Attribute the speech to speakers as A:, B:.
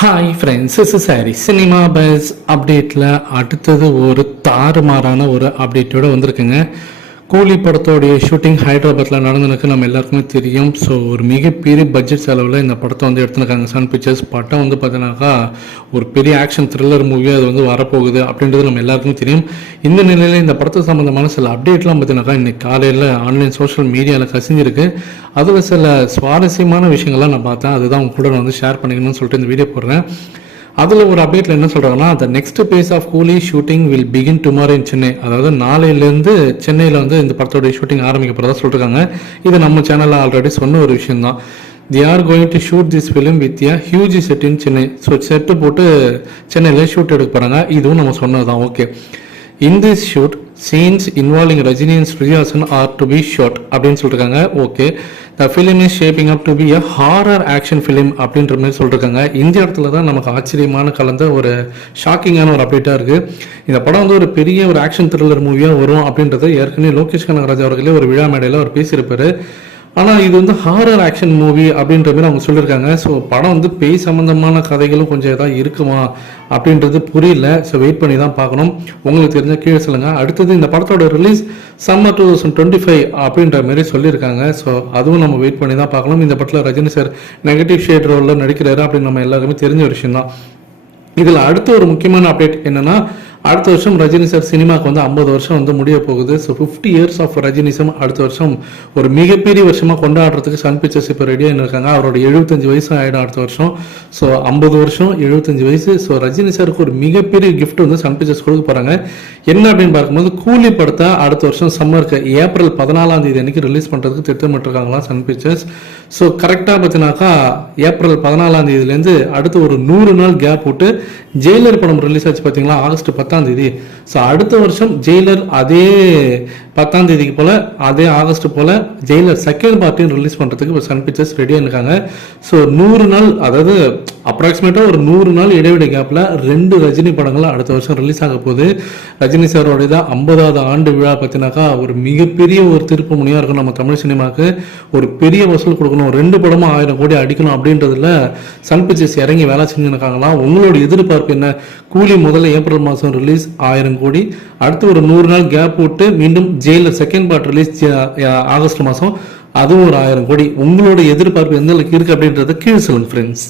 A: Hi friends is sorry cinema buzz அப்டேட்டில் அடுத்தது ஒரு தாறுமாறான ஒரு அப்டேட்டோட வந்திருக்குங்க. கூலி படத்தோடைய ஷூட்டிங் ஹைதராபாத்தில் நடந்ததுக்கு நம்ம எல்லாருக்குமே தெரியும். ஸோ ஒரு மிகப்பெரிய பட்ஜெட் செலவில் இந்த படத்தை வந்து எடுத்துருக்காங்க சன் பிக்சர்ஸ் படம் வந்து பார்த்தீங்கன்னாக்கா ஒரு பெரிய ஆக்ஷன் த்ரில்லர் மூவியாக அது வந்து வரப்போகுது அப்படின்றது நம்ம எல்லாருக்குமே தெரியும். இந்த நிலையில் இந்த படத்தை சம்மந்தமான சில அப்டேட்லாம் பார்த்தீங்கன்னாக்கா இன்றைக்கி காலையில் ஆன்லைன் சோஷியல் மீடியாவில் கசிஞ்சிருக்கு. அதில் சில சுவாரஸ்யமான விஷயங்கள்லாம் நான் பார்த்தேன். அதுதான் உங்க கூட நான் வந்து ஷேர் பண்ணிக்கணும்னு சொல்லிட்டு இந்த வீடியோ போடுறேன். அதில் ஒரு அப்டேட்டில் என்ன சொல்கிறாங்கன்னா the next phase of Coolie shooting will begin tomorrow in Chennai அதாவது நாளையிலேருந்து சென்னையில் வந்து இந்த படத்தோடைய ஷூட்டிங் ஆரம்பிக்க போகிறதா சொல்லிருக்காங்க. இது நம்ம சேனலில் ஆல்ரெடி சொன்ன ஒரு விஷயம் தான் they are going to shoot this film with a huge set in Chennai so set போட்டு சென்னையில் ஷூட் எடுக்க போகிறாங்க இதுவும் நம்ம சொன்னது தான் okay in this shoot scenes involving Rajini and Shruti Haasan are to be shot அப்படின்னு சொல்லிருக்காங்க. Okay the film is shaping up to be a horror action film அப்படின்ற மாதிரி சொல்லியிருக்காங்க இந்த இடத்துல தான் நமக்கு ஆச்சரியமான கலந்த ஒரு ஷாக்கிங்கான ஒரு அப்டேட்டாக இருக்குது இந்த படம் வந்து ஒரு பெரிய ஒரு ஆக்ஷன் த்ரில்லர் மூவியாக வரும் அப்படின்றது ஏற்கனவே லோகேஷ் கனகராஜ் அவர்களே ஒரு விழா மேடையில் அவர் பேசியிருப்பாரு. ஆனால் இது வந்து ஹாரர் ஆக்ஷன் மூவி அப்படின்ற மாதிரி அவங்க சொல்லியிருக்காங்க ஸோ படம் வந்து பேய் சம்மந்தமான கதைகளும் கொஞ்சம் ஏதாவது இருக்குமா அப்படின்றது புரியல. ஸோ வெயிட் பண்ணி தான் பார்க்கணும். உங்களுக்கு தெரிஞ்ச கீழே சொல்லுங்கள் அடுத்தது இந்த படத்தோட release summer two thousand twenty five அப்படின்ற மாதிரி சொல்லியிருக்காங்க ஸோ அதுவும் நம்ம வெயிட் பண்ணி தான் பார்க்கணும். இந்த படத்தில் ரஜினி சார் நெகட்டிவ் ஷேட் ரோலில் நடிக்கிறாரு அப்படின்னு நம்ம எல்லாருக்குமே தெரிஞ்ச விஷயம் தான் இதில் அடுத்த ஒரு முக்கியமான அப்டேட் என்னென்னா அடுத்த வருஷம் ரஜினி சார் சினிமாவுக்கு வந்து ஐம்பது வருஷம் வந்து முடிய போகுது. So fifty years of Rajinism அடுத்த வருஷம் ஒரு மிகப்பெரிய வருஷமாக கொண்டாடுறதுக்கு சன் பிக்சர்ஸ் இப்போ ரெடியாக இருக்காங்க. அவரோட எழுபத்தஞ்சு வயசு ஆகிடும் அடுத்த வருஷம். ஸோ ஐம்பது வருஷம் எழுபத்தஞ்சு வயசு. ஸோ ரஜினி சாருக்கு ஒரு மிகப்பெரிய கிஃப்ட் வந்து சன் பிக்சர்ஸ் கொடுக்க போகிறாங்க என்ன அப்படின்னு பார்க்கும்போது கூலி படத்தை அடுத்த வருஷம் சம்மருக்கு ஏப்ரல் பதினாலாம் தேதி அன்னைக்கு ரிலீஸ் பண்ணுறதுக்கு திட்டமிட்டிருக்காங்களா சன் பிக்சர்ஸ். ஸோ கரெக்டாக பார்த்தினாக்கா ஏப்ரல் பதினாலாம் தேதியிலேருந்து அடுத்து ஒரு நூறு நாள் கேப் விட்டு ஜெயிலர் படம் ரிலீஸ் ஆச்சு பார்த்தீங்களா? ஆகஸ்ட் பத்தாம் பத்தாம் தேதி. ஸோ அடுத்த வருஷம் ஜெயிலர் அதே பத்தாம் தேதிக்கு போல் அதே ஆகஸ்ட் போல் ஜெயிலர் செகண்ட் பார்ட்டையும் ரிலீஸ் பண்ணுறதுக்கு இப்போ சன் பிக்சர்ஸ் ரெடியாக இருக்காங்க. ஸோ நூறு நாள் அதாவது அப்ராக்சிமேட்டாக ஒரு நூறு நாள் இடைவெளி கேப்பில் ரெண்டு ரஜினி படங்களும் அடுத்த வருஷம் ரிலீஸ் ஆக போகுது. ரஜினி சாரோடைய தான் ஐம்பதாவது ஆண்டு விழா பார்த்தினாக்கா ஒரு மிகப்பெரிய ஒரு திருப்பு முனையாக இருக்கும் நம்ம தமிழ் சினிமாவுக்கு. ஒரு பெரிய வசூல் கொடுக்கணும். ரெண்டு படமும் ஆயிரம் கோடி அடிக்கணும் அப்படின்றதுல சன் பிக்சர்ஸ் இறங்கி வேலை செஞ்சுருக்காங்களாம் உங்களோட எதிர்பார்ப்பு என்ன? கூலி முதல்ல ஏப்ரல் மாதம் ரிலீஸ் ஆயிரம் கோடி. அடுத்து ஒரு நூறு நாள் கேப் விட்டு மீண்டும் ஜெயில செகண்ட் பார்ட் ரிலீஸ் ஆகஸ்ட் மாதம் அதுவும் ஒரு ஆயிரம் கோடி. உங்களோட எதிர்பார்ப்பு எந்த அளவுக்கு இருக்குது அப்படின்றத கீழே சொல்லுங்க ஃப்ரெண்ட்ஸ்